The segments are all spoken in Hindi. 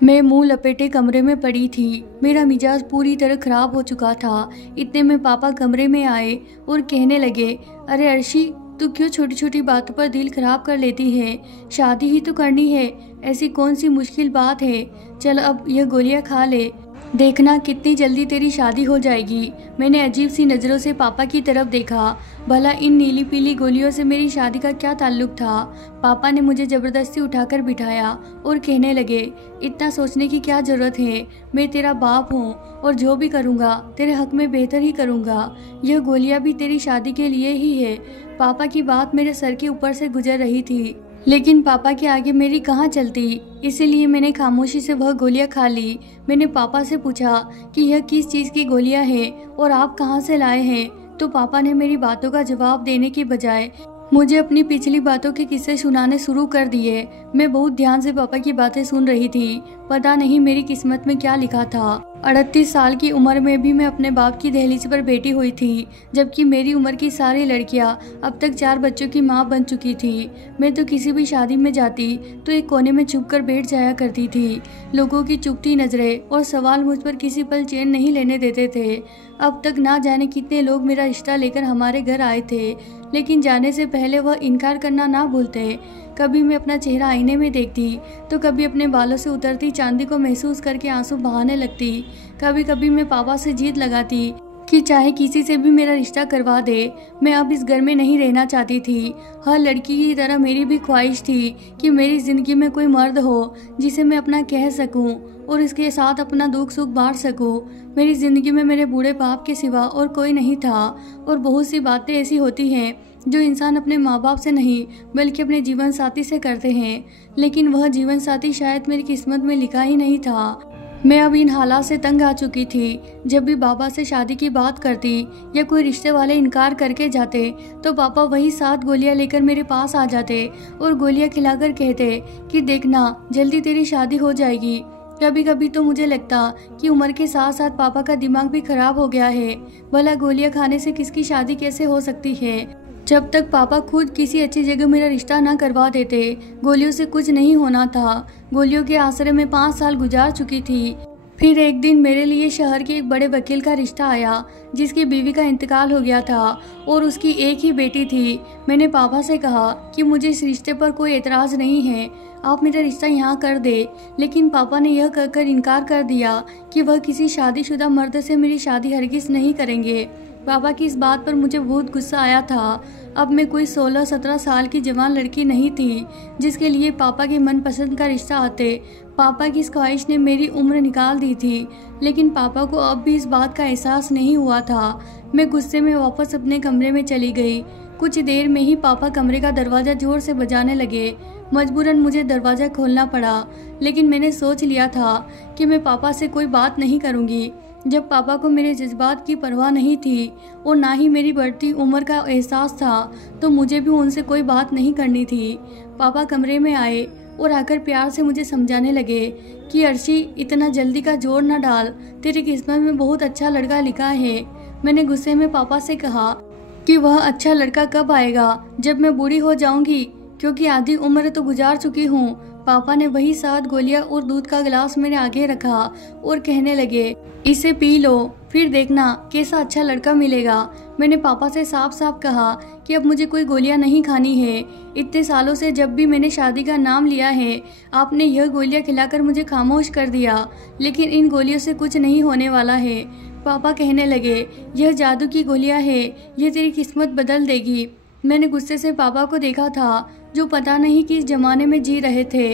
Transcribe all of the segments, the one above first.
मैं मुंह लपेटे कमरे में पड़ी थी। मेरा मिजाज पूरी तरह खराब हो चुका था। इतने में पापा कमरे में आए और कहने लगे, अरे अर्शी, तू क्यों छोटी छोटी बातों पर दिल खराब कर लेती है? शादी ही तो करनी है, ऐसी कौन सी मुश्किल बात है? चल अब यह गोलियां खा ले, देखना कितनी जल्दी तेरी शादी हो जाएगी। मैंने अजीब सी नज़रों से पापा की तरफ देखा। भला इन नीली पीली गोलियों से मेरी शादी का क्या ताल्लुक था? पापा ने मुझे ज़बरदस्ती उठाकर बिठाया और कहने लगे, इतना सोचने की क्या ज़रूरत है? मैं तेरा बाप हूँ और जो भी करूँगा तेरे हक में बेहतर ही करूँगा। यह गोलियाँ भी तेरी शादी के लिए ही है। पापा की बात मेरे सर के ऊपर से गुजर रही थी, लेकिन पापा के आगे मेरी कहाँ चलती, इसीलिए मैंने खामोशी से वह गोलियां खा ली। मैंने पापा से पूछा कि यह किस चीज़ की गोलियां हैं और आप कहाँ से लाए हैं? तो पापा ने मेरी बातों का जवाब देने की बजाय मुझे अपनी पिछली बातों के किस्से सुनाने शुरू कर दिए। मैं बहुत ध्यान से पापा की बातें सुन रही थी। पता नहीं मेरी किस्मत में क्या लिखा था। 38 साल की उम्र में भी मैं अपने बाप की दहलीज पर बैठी हुई थी, जबकि मेरी उम्र की सारी लड़कियां अब तक 4 बच्चों की मां बन चुकी थी। मैं तो किसी भी शादी में जाती तो एक कोने में छुप कर बैठ जाया करती थी। लोगों की चुभती नजरें और सवाल मुझ पर किसी पल चैन नहीं लेने देते थे। अब तक ना जाने कितने लोग मेरा रिश्ता लेकर हमारे घर आए थे, लेकिन जाने से पहले वह इनकार करना ना भूलते। कभी मैं अपना चेहरा आईने में देखती तो कभी अपने बालों से उतरती चांदी को महसूस करके आंसू बहाने लगती। कभी कभी मैं पापा से जीत लगाती कि चाहे किसी से भी मेरा रिश्ता करवा दे, मैं अब इस घर में नहीं रहना चाहती थी। हर लड़की की तरह मेरी भी ख्वाहिश थी कि मेरी ज़िंदगी में कोई मर्द हो जिसे मैं अपना कह सकूं और इसके साथ अपना दुख सुख बांट सकूं। मेरी ज़िंदगी में मेरे बूढ़े बाप के सिवा और कोई नहीं था। और बहुत सी बातें ऐसी होती हैं जो इंसान अपने माँ बाप से नहीं बल्कि अपने जीवन साथी से करते हैं, लेकिन वह जीवन साथी शायद मेरी किस्मत में लिखा ही नहीं था। मैं अब इन हालात से तंग आ चुकी थी। जब भी बाबा से शादी की बात करती या कोई रिश्ते वाले इनकार करके जाते तो पापा वही 7 गोलियां लेकर मेरे पास आ जाते और गोलियां खिलाकर कहते कि देखना जल्दी तेरी शादी हो जाएगी। कभी कभी तो मुझे लगता कि उम्र के साथ साथ पापा का दिमाग भी खराब हो गया है। भला गोलियां खाने से किसकी शादी कैसे हो सकती है? जब तक पापा खुद किसी अच्छी जगह मेरा रिश्ता ना करवा देते, गोलियों से कुछ नहीं होना था। गोलियों के आसरे में 5 साल गुजार चुकी थी। फिर एक दिन मेरे लिए शहर के एक बड़े वकील का रिश्ता आया, जिसकी बीवी का इंतकाल हो गया था और उसकी एक ही बेटी थी। मैंने पापा से कहा कि मुझे इस रिश्ते पर कोई एतराज़ नहीं है, आप मेरा रिश्ता यहाँ कर दे। लेकिन पापा ने यह कहकर इनकार कर दिया कि वह किसी शादीशुदा मर्द से मेरी शादी हरगिज़ नहीं करेंगे। पापा की इस बात पर मुझे बहुत गुस्सा आया था। अब मैं कोई 16-17 साल की जवान लड़की नहीं थी जिसके लिए पापा के मनपसंद का रिश्ता आते। पापा की इस ख्वाहिश ने मेरी उम्र निकाल दी थी, लेकिन पापा को अब भी इस बात का एहसास नहीं हुआ था। मैं गुस्से में वापस अपने कमरे में चली गई। कुछ देर में ही पापा कमरे का दरवाज़ा जोर से बजाने लगे। मजबूरन मुझे दरवाज़ा खोलना पड़ा, लेकिन मैंने सोच लिया था कि मैं पापा से कोई बात नहीं करूँगी। जब पापा को मेरे जज्बात की परवाह नहीं थी और ना ही मेरी बढ़ती उम्र का एहसास था, तो मुझे भी उनसे कोई बात नहीं करनी थी। पापा कमरे में आए और आकर प्यार से मुझे समझाने लगे कि अर्शी, इतना जल्दी का जोर न डाल, तेरी किस्मत में बहुत अच्छा लड़का लिखा है। मैंने गुस्से में पापा से कहा कि वह अच्छा लड़का कब आएगा? जब मैं बूढ़ी हो जाऊंगी, क्योंकि आधी उम्र तो गुजार चुकी हूँ। पापा ने वही 7 गोलियां और दूध का गिलास मेरे आगे रखा और कहने लगे, इसे पी लो, फिर देखना कैसा अच्छा लड़का मिलेगा। मैंने पापा से साफ साफ कहा कि अब मुझे कोई गोलियां नहीं खानी है। इतने सालों से जब भी मैंने शादी का नाम लिया है, आपने यह गोलियां खिलाकर मुझे खामोश कर दिया, लेकिन इन गोलियों से कुछ नहीं होने वाला है। पापा कहने लगे, यह जादू की गोलियां है, यह तेरी किस्मत बदल देगी। मैंने गुस्से से पापा को देखा था, जो पता नहीं किस जमाने में जी रहे थे।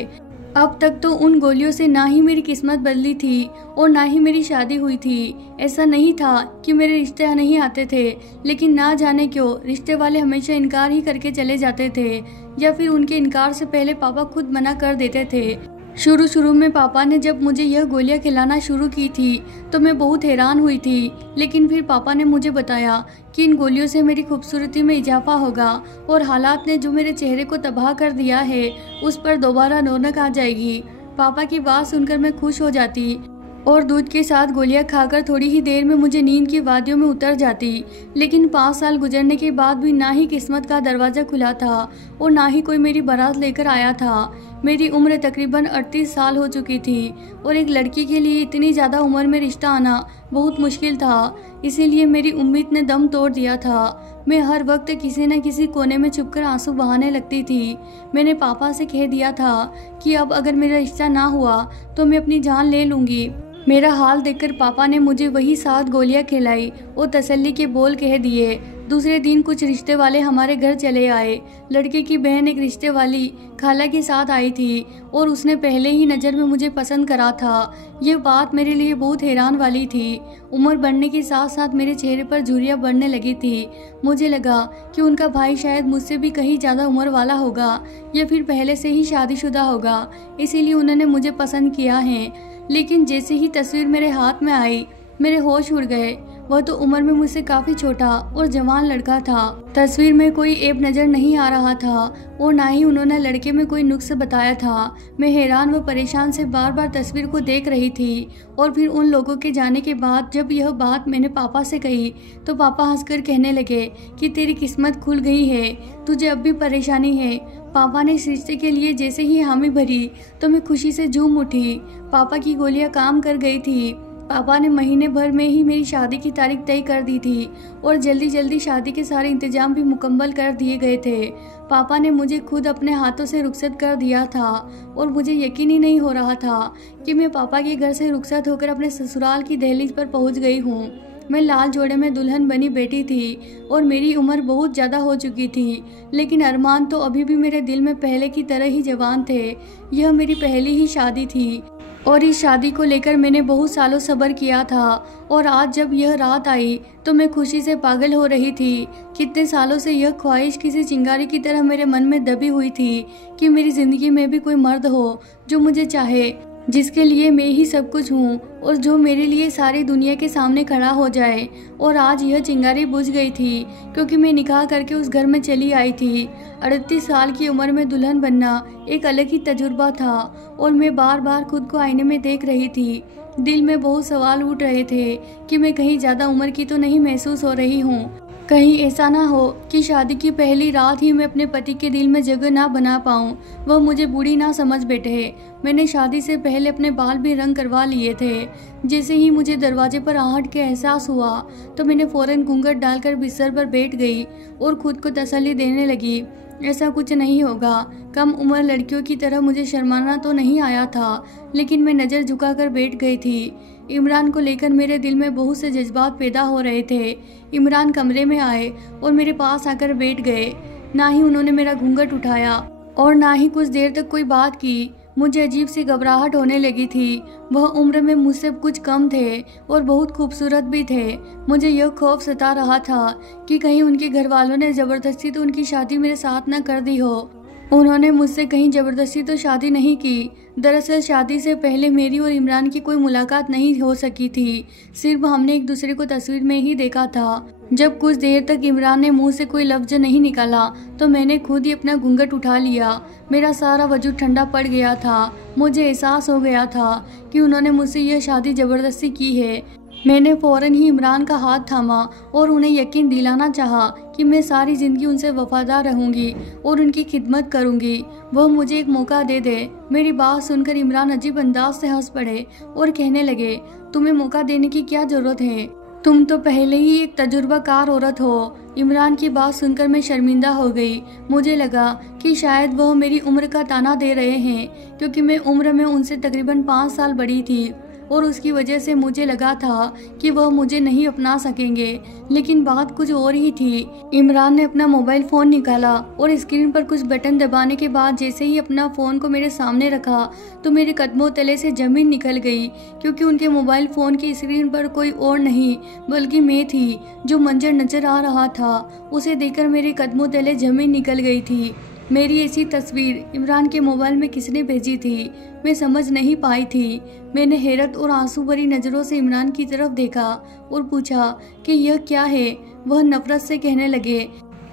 अब तक तो उन गोलियों से ना ही मेरी किस्मत बदली थी और ना ही मेरी शादी हुई थी। ऐसा नहीं था कि मेरे रिश्ते नहीं आते थे, लेकिन ना जाने क्यों रिश्ते वाले हमेशा इनकार ही करके चले जाते थे, या फिर उनके इनकार से पहले पापा खुद मना कर देते थे। शुरू में पापा ने जब मुझे यह गोलियां खिलाना शुरू की थी तो मैं बहुत हैरान हुई थी, लेकिन फिर पापा ने मुझे बताया कि इन गोलियों से मेरी खूबसूरती में इजाफा होगा और हालात ने जो मेरे चेहरे को तबाह कर दिया है उस पर दोबारा रौनक आ जाएगी। पापा की बात सुनकर मैं खुश हो जाती और दूध के साथ गोलियां खाकर थोड़ी ही देर में मुझे नींद की वादियों में उतर जाती। लेकिन 5 साल गुजरने के बाद भी ना ही किस्मत का दरवाज़ा खुला था और ना ही कोई मेरी बारात लेकर आया था। मेरी उम्र तकरीबन 38 साल हो चुकी थी और एक लड़की के लिए इतनी ज़्यादा उम्र में रिश्ता आना बहुत मुश्किल था। इसीलिए मेरी उम्मीद ने दम तोड़ दिया था। मैं हर वक्त किसी न किसी कोने में छुपकर आंसू बहाने लगती थी। मैंने पापा से कह दिया था कि अब अगर मेरा रिश्ता ना हुआ तो मैं अपनी जान ले लूँगी। मेरा हाल देखकर पापा ने मुझे वही 7 गोलियां खिलाई और तसल्ली के बोल कह दिए। दूसरे दिन कुछ रिश्ते वाले हमारे घर चले आए। लड़के की बहन एक रिश्ते वाली खाला के साथ आई थी और उसने पहले ही नज़र में मुझे पसंद करा था। ये बात मेरे लिए बहुत हैरान वाली थी। उम्र बढ़ने के साथ साथ मेरे चेहरे पर झुर्रियाँ बढ़ने लगी थी। मुझे लगा कि उनका भाई शायद मुझसे भी कहीं ज़्यादा उम्र वाला होगा या फिर पहले से ही शादीशुदा होगा, इसीलिए उन्होंने मुझे पसंद किया है। लेकिन जैसे ही तस्वीर मेरे हाथ में आई मेरे होश उड़ गए। वह तो उम्र में मुझसे काफ़ी छोटा और जवान लड़का था। तस्वीर में कोई ऐब नज़र नहीं आ रहा था और ना ही उन्होंने लड़के में कोई नुक्स बताया था। मैं हैरान व परेशान से बार बार तस्वीर को देख रही थी और फिर उन लोगों के जाने के बाद जब यह बात मैंने पापा से कही तो पापा हंसकर कहने लगे कि तेरी किस्मत खुल गई है, तुझे अब भी परेशानी है। पापा ने इस रिश्ते के लिए जैसे ही हामी भरी तो मैं खुशी से झूम उठी। पापा की गोलियां काम कर गई थी। पापा ने महीने भर में ही मेरी शादी की तारीख तय कर दी थी और जल्दी जल्दी शादी के सारे इंतजाम भी मुकम्मल कर दिए गए थे। पापा ने मुझे खुद अपने हाथों से रुखसत कर दिया था और मुझे यकीन ही नहीं हो रहा था कि मैं पापा के घर से रुखसत होकर अपने ससुराल की दहलीज पर पहुंच गई हूँ। मैं लाल जोड़े में दुल्हन बनी बैठी थी और मेरी उम्र बहुत ज़्यादा हो चुकी थी, लेकिन अरमान तो अभी भी मेरे दिल में पहले की तरह ही जवान थे। यह मेरी पहली ही शादी थी और इस शादी को लेकर मैंने बहुत सालों सब्र किया था और आज जब यह रात आई तो मैं खुशी से पागल हो रही थी। कितने सालों से यह ख्वाहिश किसी चिंगारी की तरह मेरे मन में दबी हुई थी कि मेरी ज़िंदगी में भी कोई मर्द हो जो मुझे चाहे, जिसके लिए मैं ही सब कुछ हूँ और जो मेरे लिए सारी दुनिया के सामने खड़ा हो जाए। और आज यह चिंगारी बुझ गई थी क्योंकि मैं निकाह करके उस घर में चली आई थी। 38 साल की उम्र में दुल्हन बनना एक अलग ही तजुर्बा था और मैं बार बार खुद को आईने में देख रही थी। दिल में बहुत सवाल उठ रहे थे कि मैं कहीं ज़्यादा उम्र की तो नहीं महसूस हो रही हूँ। कहीं ऐसा ना हो कि शादी की पहली रात ही मैं अपने पति के दिल में जगह ना बना पाऊँ, वह मुझे बूढ़ी ना समझ बैठे। मैंने शादी से पहले अपने बाल भी रंग करवा लिए थे। जैसे ही मुझे दरवाजे पर आहट के एहसास हुआ तो मैंने फ़ौरन घूंघट डालकर बिस्तर पर बैठ गई और खुद को तसल्ली देने लगी, ऐसा कुछ नहीं होगा। कम उम्र लड़कियों की तरह मुझे शर्माना तो नहीं आया था, लेकिन मैं नज़र झुकाकर बैठ गई थी। इमरान को लेकर मेरे दिल में बहुत से जज्बात पैदा हो रहे थे। इमरान कमरे में आए और मेरे पास आकर बैठ गए। ना ही उन्होंने मेरा घूंघट उठाया और ना ही कुछ देर तक कोई बात की। मुझे अजीब सी घबराहट होने लगी थी। वह उम्र में मुझसे कुछ कम थे और बहुत खूबसूरत भी थे। मुझे यह खौफ सता रहा था कि कहीं उनके घर वालों ने ज़बरदस्ती तो उनकी शादी मेरे साथ न कर दी हो। उन्होंने मुझसे कहीं ज़बरदस्ती तो शादी नहीं की। दरअसल शादी से पहले मेरी और इमरान की कोई मुलाकात नहीं हो सकी थी, सिर्फ हमने एक दूसरे को तस्वीर में ही देखा था। जब कुछ देर तक इमरान ने मुंह से कोई लफ्ज नहीं निकाला तो मैंने खुद ही अपना घूंघट उठा लिया। मेरा सारा वजूद ठंडा पड़ गया था। मुझे एहसास हो गया था कि उन्होंने मुझसे यह शादी ज़बरदस्ती की है। मैंने फ़ौरन ही इमरान का हाथ थामा और उन्हें यकीन दिलाना चाहा कि मैं सारी ज़िंदगी उनसे वफादार रहूंगी और उनकी खिदमत करूंगी। वह मुझे एक मौका दे दे। मेरी बात सुनकर इमरान अजीब अंदाज से हंस पड़े और कहने लगे, तुम्हें मौका देने की क्या ज़रूरत है, तुम तो पहले ही एक तजुर्बाकार औरत हो। इमरान की बात सुनकर मैं शर्मिंदा हो गई। मुझे लगा कि शायद वह मेरी उम्र का ताना दे रहे हैं, क्योंकि मैं उम्र में उनसे तकरीबन 5 साल बड़ी थी और उसकी वजह से मुझे लगा था कि वह मुझे नहीं अपना सकेंगे। लेकिन बात कुछ और ही थी। इमरान ने अपना मोबाइल फ़ोन निकाला और स्क्रीन पर कुछ बटन दबाने के बाद जैसे ही अपना फ़ोन को मेरे सामने रखा तो मेरे कदमों तले से ज़मीन निकल गई, क्योंकि उनके मोबाइल फ़ोन की स्क्रीन पर कोई और नहीं बल्कि मैं थी। जो मंजर नजर आ रहा था उसे देखकर मेरे कदमों तले ज़मीन निकल गई थी। मेरी ऐसी तस्वीर इमरान के मोबाइल में किसने भेजी थी, मैं समझ नहीं पाई थी। मैंने हैरत और आंसू भरी नज़रों से इमरान की तरफ देखा और पूछा कि यह क्या है। वह नफरत से कहने लगे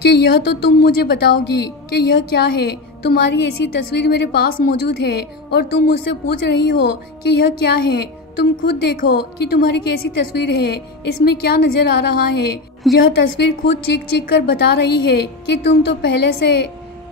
कि यह तो तुम मुझे बताओगी कि यह क्या है। तुम्हारी ऐसी तस्वीर मेरे पास मौजूद है और तुम मुझसे पूछ रही हो कि यह क्या है। तुम खुद देखो कि तुम्हारी कैसी तस्वीर है, इसमें क्या नजर आ रहा है। यह तस्वीर खुद चीख चीख कर बता रही है कि तुम तो पहले से।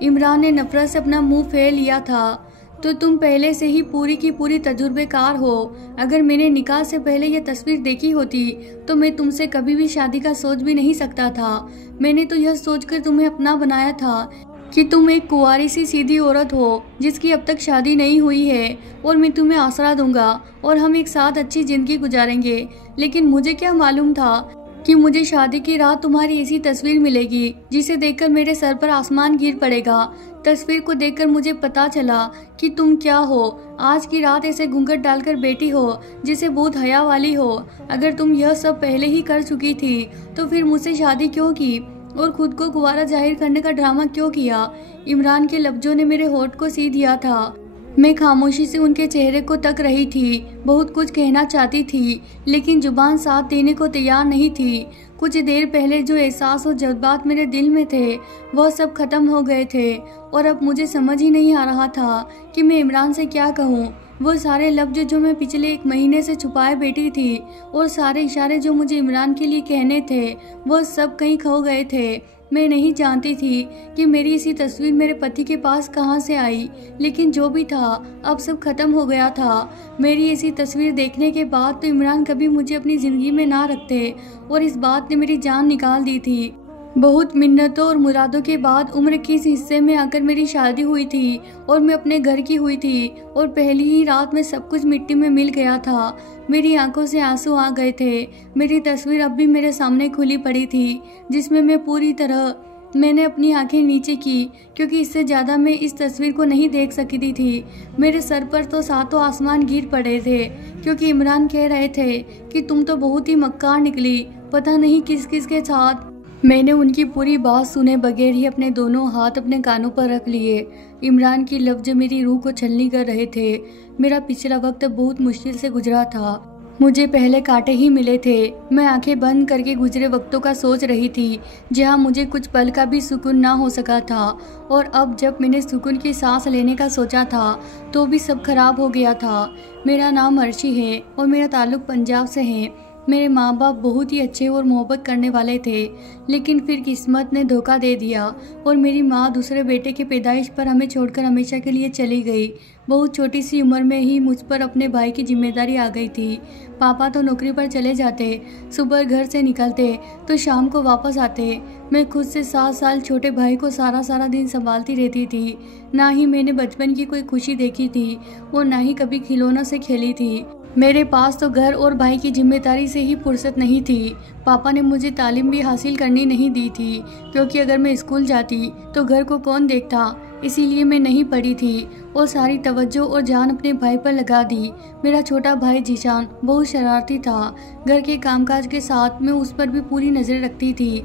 इमरान ने नफरत से अपना मुंह फेर लिया था। तो तुम पहले से ही पूरी की पूरी तजुर्बेकार हो। अगर मैंने निकाह से पहले यह तस्वीर देखी होती तो मैं तुमसे कभी भी शादी का सोच भी नहीं सकता था। मैंने तो यह सोचकर तुम्हें अपना बनाया था कि तुम एक कुंवारी सी सीधी औरत हो जिसकी अब तक शादी नहीं हुई है, और मैं तुम्हें आसरा दूंगा और हम एक साथ अच्छी जिंदगी गुजारेंगे। लेकिन मुझे क्या मालूम था कि मुझे शादी की रात तुम्हारी ऐसी तस्वीर मिलेगी जिसे देखकर मेरे सर पर आसमान गिर पड़ेगा। तस्वीर को देखकर मुझे पता चला कि तुम क्या हो। आज की रात ऐसे घूंघट डालकर बैठी हो जिसे बहुत हया वाली हो। अगर तुम यह सब पहले ही कर चुकी थी तो फिर मुझसे शादी क्यों की और खुद को कुंवारा जाहिर करने का ड्रामा क्यों किया? इमरान के लफ्जों ने मेरे होठ को सी दिया था। मैं खामोशी से उनके चेहरे को तक रही थी। बहुत कुछ कहना चाहती थी लेकिन जुबान साथ देने को तैयार नहीं थी। कुछ देर पहले जो एहसास और जज्बात मेरे दिल में थे वह सब खत्म हो गए थे और अब मुझे समझ ही नहीं आ रहा था कि मैं इमरान से क्या कहूँ। वो सारे लफ्ज जो मैं पिछले 1 महीने से छुपाए बैठी थी और सारे इशारे जो मुझे इमरान के लिए कहने थे वह सब कहीं खो गए थे। मैं नहीं जानती थी कि मेरी इसी तस्वीर मेरे पति के पास कहाँ से आई, लेकिन जो भी था अब सब खत्म हो गया था। मेरी ऐसी तस्वीर देखने के बाद तो इमरान कभी मुझे अपनी ज़िंदगी में ना रखते और इस बात ने मेरी जान निकाल दी थी। बहुत मिन्नतों और मुरादों के बाद उम्र के इस हिस्से में आकर मेरी शादी हुई थी और मैं अपने घर की हुई थी और पहली ही रात में सब कुछ मिट्टी में मिल गया था। मेरी आंखों से आंसू आ गए थे। मेरी तस्वीर अब भी मेरे सामने खुली पड़ी थी जिसमें मैं पूरी तरह मैंने अपनी आंखें नीचे की क्योंकि इससे ज़्यादा मैं इस तस्वीर को नहीं देख सकती थी। मेरे सर पर तो सातों आसमान गिर पड़े थे क्योंकि इमरान कह रहे थे कि तुम तो बहुत ही मक्कार निकली, पता नहीं किस किस के साथ। मैंने उनकी पूरी बात सुने बगैर ही अपने दोनों हाथ अपने कानों पर रख लिए। इमरान की लफ्ज मेरी रूह को छलनी कर रहे थे। मेरा पिछला वक्त बहुत मुश्किल से गुजरा था। मुझे पहले कांटे ही मिले थे। मैं आंखें बंद करके गुजरे वक्तों का सोच रही थी जहां मुझे कुछ पल का भी सुकून ना हो सका था, और अब जब मैंने सुकून की सांस लेने का सोचा था तो भी सब खराब हो गया था। मेरा नाम अर्शी है और मेरा ताल्लुक पंजाब से है। मेरे माँ बाप बहुत ही अच्छे और मोहब्बत करने वाले थे, लेकिन फिर किस्मत ने धोखा दे दिया और मेरी माँ दूसरे बेटे की पैदाइश पर हमें छोड़कर हमेशा के लिए चली गई। बहुत छोटी सी उम्र में ही मुझ पर अपने भाई की जिम्मेदारी आ गई थी। पापा तो नौकरी पर चले जाते, सुबह घर से निकलते तो शाम को वापस आते। मैं खुद से 7 साल छोटे भाई को सारा दिन संभालती रहती थी। ना ही मैंने बचपन की कोई खुशी देखी थी और ना ही कभी खिलौनों से खेली थी। मेरे पास तो घर और भाई की जिम्मेदारी से ही फुर्सत नहीं थी। पापा ने मुझे तालीम भी हासिल करनी नहीं दी थी क्योंकि अगर मैं स्कूल जाती तो घर को कौन देखता, इसीलिए मैं नहीं पढ़ी थी और सारी तवज्जो और जान अपने भाई पर लगा दी। मेरा छोटा भाई जीशान बहुत शरारती था। घर के कामकाज के साथ मैं उस पर भी पूरी नज़र रखती थी,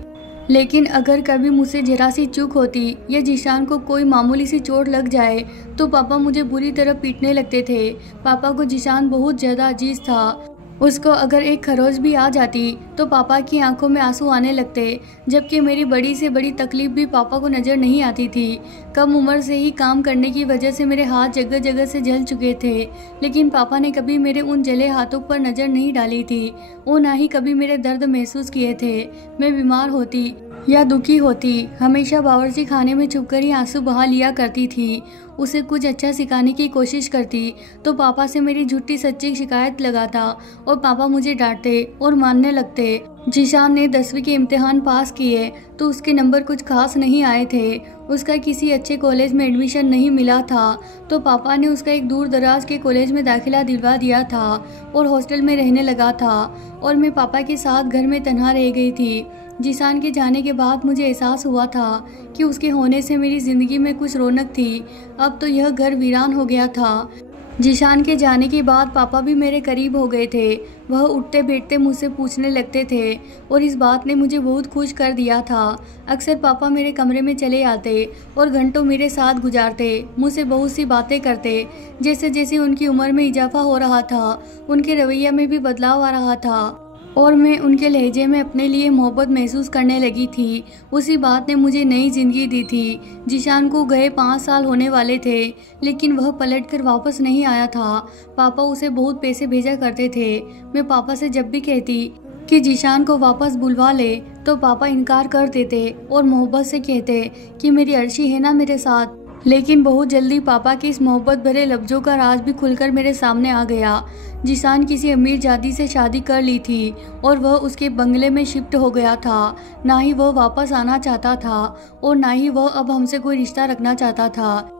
लेकिन अगर कभी मुझसे जरा सी चूक होती या जीशान को कोई मामूली सी चोट लग जाए तो पापा मुझे बुरी तरह पीटने लगते थे। पापा को जीशान बहुत ज़्यादा अजीज था। उसको अगर एक खरोच भी आ जाती तो पापा की आंखों में आंसू आने लगते, जबकि मेरी बड़ी से बड़ी तकलीफ भी पापा को नज़र नहीं आती थी। कम उम्र से ही काम करने की वजह से मेरे हाथ जगह जगह से जल चुके थे, लेकिन पापा ने कभी मेरे उन जले हाथों पर नज़र नहीं डाली थी और ना ही कभी मेरे दर्द महसूस किए थे। मैं बीमार होती या दुखी होती हमेशा बावर्ची खाने में छुपकर ही आंसू बहा लिया करती थी। उसे कुछ अच्छा सिखाने की कोशिश करती तो पापा से मेरी झूठी सच्ची शिकायत लगाता और पापा मुझे डांटते और मारने लगते। जीशान ने 10वीं के इम्तिहान पास किए तो उसके नंबर कुछ खास नहीं आए थे। उसका किसी अच्छे कॉलेज में एडमिशन नहीं मिला था तो पापा ने उसका एक दूर दराज के कॉलेज में दाखिला दिलवा दिया था और हॉस्टल में रहने लगा था और मैं पापा के साथ घर में तन्हा रह गई थी। जीशान के जाने के बाद मुझे एहसास हुआ था कि उसके होने से मेरी ज़िंदगी में कुछ रौनक थी। अब तो यह घर वीरान हो गया था। जीशान के जाने के बाद पापा भी मेरे करीब हो गए थे। वह उठते बैठते मुझसे पूछने लगते थे और इस बात ने मुझे बहुत खुश कर दिया था। अक्सर पापा मेरे कमरे में चले आते और घंटों मेरे साथ गुजारते, मुझसे बहुत सी बातें करते। जैसे जैसे उनकी उम्र में इजाफा हो रहा था उनके रवैया में भी बदलाव आ रहा था और मैं उनके लहजे में अपने लिए मोहब्बत महसूस करने लगी थी। उसी बात ने मुझे नई जिंदगी दी थी। जीशान को गए 5 साल होने वाले थे, लेकिन वह पलटकर वापस नहीं आया था। पापा उसे बहुत पैसे भेजा करते थे। मैं पापा से जब भी कहती कि जीशान को वापस बुलवा ले तो पापा इनकार कर देते और मोहब्बत से कहते कि मेरी अर्शी है ना मेरे साथ, लेकिन बहुत जल्दी पापा के इस मोहब्बत भरे लफ्ज़ों का राज भी खुलकर मेरे सामने आ गया। जिसान किसी अमीर जादी से शादी कर ली थी और वह उसके बंगले में शिफ्ट हो गया था। ना ही वह वापस आना चाहता था और ना ही वह अब हमसे कोई रिश्ता रखना चाहता था।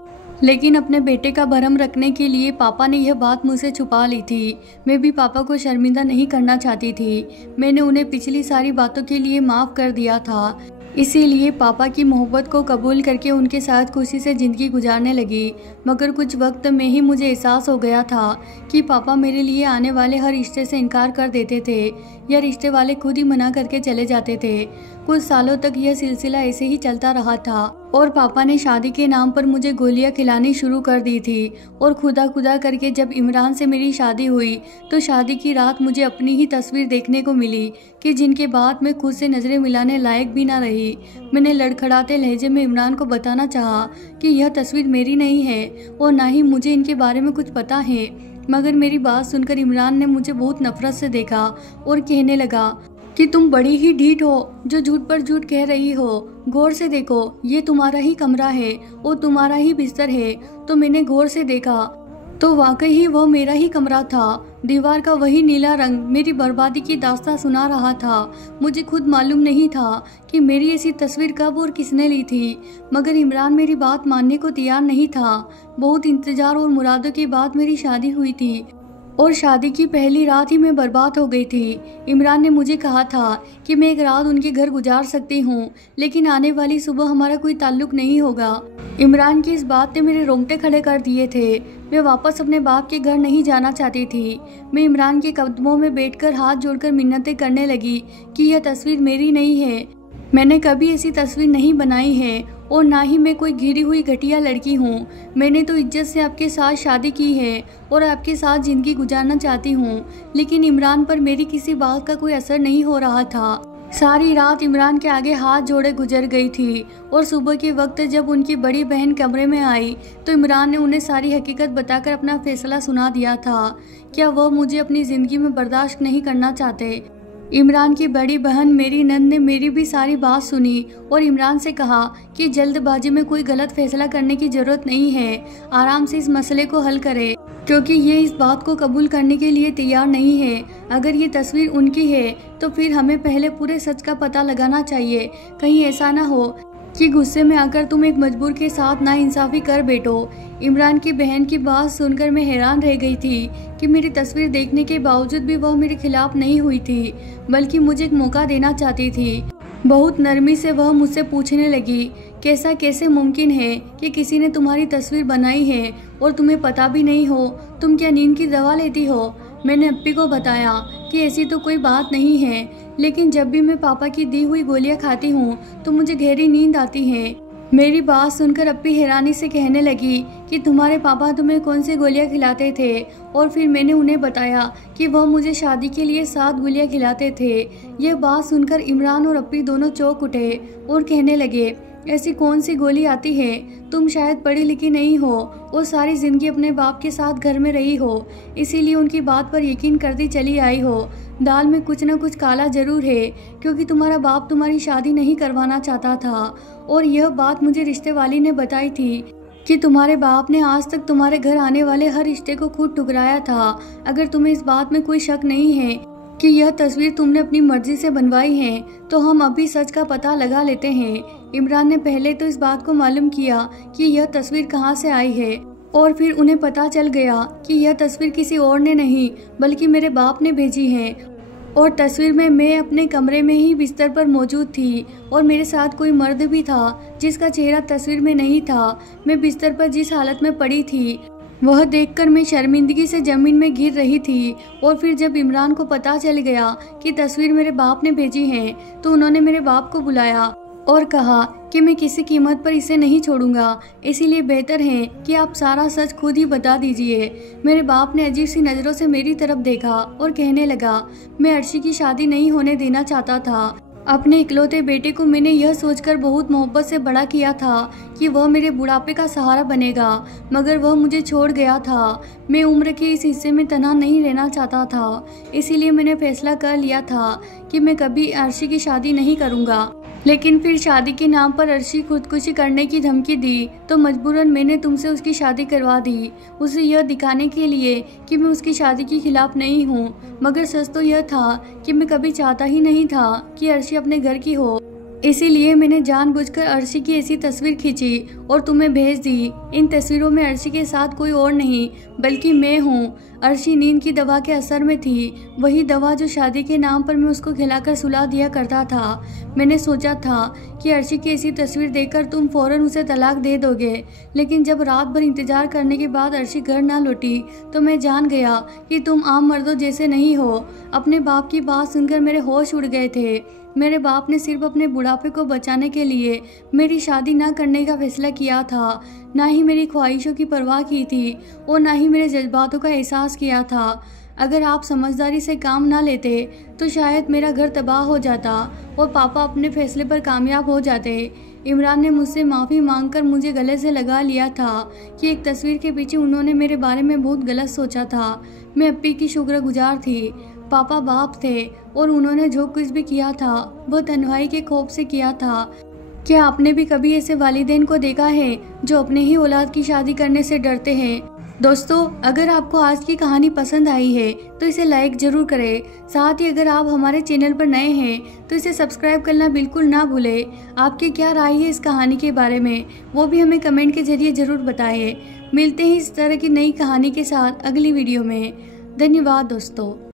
लेकिन अपने बेटे का भरम रखने के लिए पापा ने यह बात मुझसे छुपा ली थी। मैं भी पापा को शर्मिंदा नहीं करना चाहती थी। मैंने उन्हें पिछली सारी बातों के लिए माफ़ कर दिया था। इसीलिए पापा की मोहब्बत को कबूल करके उनके साथ खुशी से ज़िंदगी गुजारने लगी। मगर कुछ वक्त में ही मुझे एहसास हो गया था कि पापा मेरे लिए आने वाले हर रिश्ते से इनकार कर देते थे या रिश्ते वाले खुद ही मना करके चले जाते थे। कुछ सालों तक यह सिलसिला ऐसे ही चलता रहा था और पापा ने शादी के नाम पर मुझे गोलियां खिलानी शुरू कर दी थी। और खुदा खुदा करके जब इमरान से मेरी शादी हुई तो शादी की रात मुझे अपनी ही तस्वीर देखने को मिली कि जिनके बाद मैं खुद से नज़रें मिलाने लायक भी ना रही। मैंने लड़खड़ाते लहजे में इमरान को बताना चाहा कि यह तस्वीर मेरी नहीं है और ना ही मुझे इनके बारे में कुछ पता है। मगर मेरी बात सुनकर इमरान ने मुझे बहुत नफरत से देखा और कहने लगा कि तुम बड़ी ही ढीठ हो जो झूठ पर झूठ कह रही हो। गौर से देखो, ये तुम्हारा ही कमरा है और तुम्हारा ही बिस्तर है। तो मैंने गौर से देखा तो वाकई ही वह मेरा ही कमरा था। दीवार का वही नीला रंग मेरी बर्बादी की दास्तां सुना रहा था। मुझे खुद मालूम नहीं था कि मेरी ऐसी तस्वीर कब और किसने ली थी। मगर इमरान मेरी बात मानने को तैयार नहीं था। बहुत इंतजार और मुरादों के बाद मेरी शादी हुई थी और शादी की पहली रात ही मैं बर्बाद हो गई थी। इमरान ने मुझे कहा था कि मैं एक रात उनके घर गुजार सकती हूँ, लेकिन आने वाली सुबह हमारा कोई ताल्लुक नहीं होगा। इमरान की इस बात ने मेरे रोंगटे खड़े कर दिए थे। मैं वापस अपने बाप के घर नहीं जाना चाहती थी। मैं इमरान के कदमों में बैठकर हाथ जोड़कर मिन्नतें करने लगी कि यह तस्वीर मेरी नहीं है। मैंने कभी ऐसी तस्वीर नहीं बनाई है और ना ही मैं कोई घिरी हुई घटिया लड़की हूँ। मैंने तो इज्जत से आपके साथ शादी की है और आपके साथ ज़िंदगी गुजारना चाहती हूँ। लेकिन इमरान पर मेरी किसी बात का कोई असर नहीं हो रहा था। सारी रात इमरान के आगे हाथ जोड़े गुजर गई थी और सुबह के वक्त जब उनकी बड़ी बहन कमरे में आई तो इमरान ने उन्हें सारी हकीकत बताकर अपना फैसला सुना दिया था। क्या वह मुझे अपनी ज़िंदगी में बर्दाश्त नहीं करना चाहते। इमरान की बड़ी बहन मेरी नंद ने मेरी भी सारी बात सुनी और इमरान से कहा कि जल्दबाजी में कोई गलत फैसला करने की ज़रूरत नहीं है। आराम से इस मसले को हल करे, क्योंकि ये इस बात को कबूल करने के लिए तैयार नहीं है। अगर ये तस्वीर उनकी है तो फिर हमें पहले पूरे सच का पता लगाना चाहिए। कहीं ऐसा ना हो कि गुस्से में आकर तुम एक मजबूर के साथ नाइंसाफ़ी कर बैठो। इमरान की बहन की बात सुनकर मैं हैरान रह गई थी कि मेरी तस्वीर देखने के बावजूद भी वह मेरे खिलाफ नहीं हुई थी, बल्कि मुझे एक मौका देना चाहती थी। बहुत नरमी से वह मुझसे पूछने लगी, कैसा कैसे मुमकिन है कि किसी ने तुम्हारी तस्वीर बनाई है और तुम्हें पता भी नहीं हो। तुम क्या नींद की दवा लेती हो। मैंने अप्पी को बताया कि ऐसी तो कोई बात नहीं है, लेकिन जब भी मैं पापा की दी हुई गोलियां खाती हूँ तो मुझे गहरी नींद आती है। मेरी बात सुनकर अप्पी हैरानी से कहने लगी कि तुम्हारे पापा तुम्हें कौन सी गोलियां खिलाते थे। और फिर मैंने उन्हें बताया कि वह मुझे शादी के लिए 7 गोलियां खिलाते थे। यह बात सुनकर इमरान और अप्पी दोनों चौंक उठे और कहने लगे, ऐसी कौन सी गोली आती है। तुम शायद पढ़ी लिखी नहीं हो और सारी ज़िंदगी अपने बाप के साथ घर में रही हो, इसीलिए उनकी बात पर यकीन करती चली आई हो। दाल में कुछ न कुछ काला जरूर है, क्योंकि तुम्हारा बाप तुम्हारी शादी नहीं करवाना चाहता था। और यह बात मुझे रिश्ते वाली ने बताई थी कि तुम्हारे बाप ने आज तक तुम्हारे घर आने वाले हर रिश्ते को खुद ठुकराया था। अगर तुम्हें इस बात में कोई शक नहीं है कि यह तस्वीर तुमने अपनी मर्जी से बनवाई है तो हम अभी सच का पता लगा लेते हैं। इमरान ने पहले तो इस बात को मालूम किया कि यह तस्वीर कहाँ से आई है और फिर उन्हें पता चल गया कि यह तस्वीर किसी और ने नहीं बल्कि मेरे बाप ने भेजी है। और तस्वीर में मैं अपने कमरे में ही बिस्तर पर मौजूद थी और मेरे साथ कोई मर्द भी था जिसका चेहरा तस्वीर में नहीं था। मैं बिस्तर पर जिस हालत में पड़ी थी वह देखकर मैं शर्मिंदगी से जमीन में गिर रही थी। और फिर जब इमरान को पता चल गया कि तस्वीर मेरे बाप ने भेजी है तो उन्होंने मेरे बाप को बुलाया और कहा कि मैं किसी कीमत पर इसे नहीं छोड़ूंगा, इसीलिए बेहतर है कि आप सारा सच खुद ही बता दीजिए। मेरे बाप ने अजीब सी नज़रों से मेरी तरफ देखा और कहने लगा, मैं अर्शी की शादी नहीं होने देना चाहता था। अपने इकलौते बेटे को मैंने यह सोचकर बहुत मोहब्बत से बड़ा किया था कि वह मेरे बुढ़ापे का सहारा बनेगा, मगर वह मुझे छोड़ गया था। मैं उम्र के इस हिस्से में तन्हा नहीं रहना चाहता था, इसीलिए मैंने फैसला कर लिया था कि मैं कभी अर्शी की शादी नहीं करूँगा। लेकिन फिर शादी के नाम पर अर्शी खुदकुशी करने की धमकी दी तो मजबूरन मैंने तुमसे उसकी शादी करवा दी, उसे यह दिखाने के लिए कि मैं उसकी शादी के खिलाफ नहीं हूँ। मगर सच तो यह था कि मैं कभी चाहता ही नहीं था कि अर्शी अपने घर की हो। इसीलिए मैंने जानबूझकर अर्शी की ऐसी तस्वीर खींची और तुम्हें भेज दी। इन तस्वीरों में अर्शी के साथ कोई और नहीं बल्कि मैं हूँ। अर्शी नींद की दवा के असर में थी, वही दवा जो शादी के नाम पर मैं उसको खिलाकर सुला दिया करता था। मैंने सोचा था कि अर्शी की ऐसी तस्वीर देखकर तुम फौरन उसे तलाक दे दोगे, लेकिन जब रात भर इंतजार करने के बाद अर्शी घर ना लौटी तो मैं जान गया कि तुम आम मर्दों जैसे नहीं हो। अपने बाप की बात सुनकर मेरे होश उड़ गए थे। मेरे बाप ने सिर्फ अपने बुढ़ापे को बचाने के लिए मेरी शादी ना करने का फैसला किया था, ना ही मेरी ख्वाहिशों की परवाह की थी और ना ही मेरे जज्बातों का एहसास किया था। अगर आप समझदारी से काम ना लेते तो शायद मेरा घर तबाह हो जाता और पापा अपने फैसले पर कामयाब हो जाते। इमरान ने मुझसे माफ़ी मांगकर मुझे गले से लगा लिया था कि एक तस्वीर के पीछे उन्होंने मेरे बारे में बहुत गलत सोचा था। मैं अप्पी की शुक्रगुजार थी। पापा बाप थे और उन्होंने जो कुछ भी किया था वह तन्हाई के खौफ से किया था। क्या आपने भी कभी ऐसे वालिदैन को देखा है जो अपने ही औलाद की शादी करने से डरते हैं? दोस्तों, अगर आपको आज की कहानी पसंद आई है तो इसे लाइक जरूर करें। साथ ही अगर आप हमारे चैनल पर नए हैं तो इसे सब्सक्राइब करना बिल्कुल ना भूलें। आपकी क्या राय है इस कहानी के बारे में, वो भी हमें कमेंट के जरिए जरूर बताएं। मिलते हैं इस तरह की नई कहानी के साथ अगली वीडियो में। धन्यवाद दोस्तों।